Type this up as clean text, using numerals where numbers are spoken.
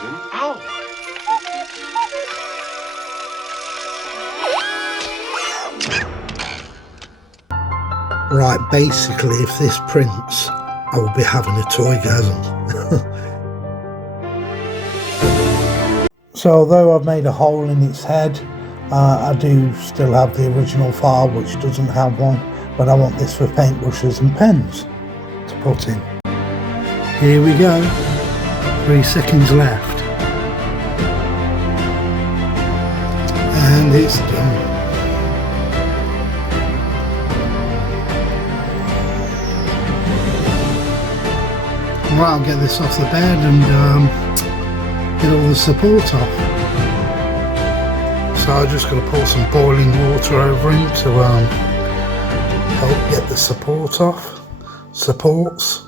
Ow! Right, basically, if this prints, I will be having a toy-gasm. So although I've made a hole in its head, I do still have the original file, which doesn't have one, but I want this for paintbrushes and pens to put in. Here we go, 3 seconds left, and it's done. Right, I'll get this off the bed and get all the support off. So I'm just going to pour some boiling water over him to help get the support off. Supports.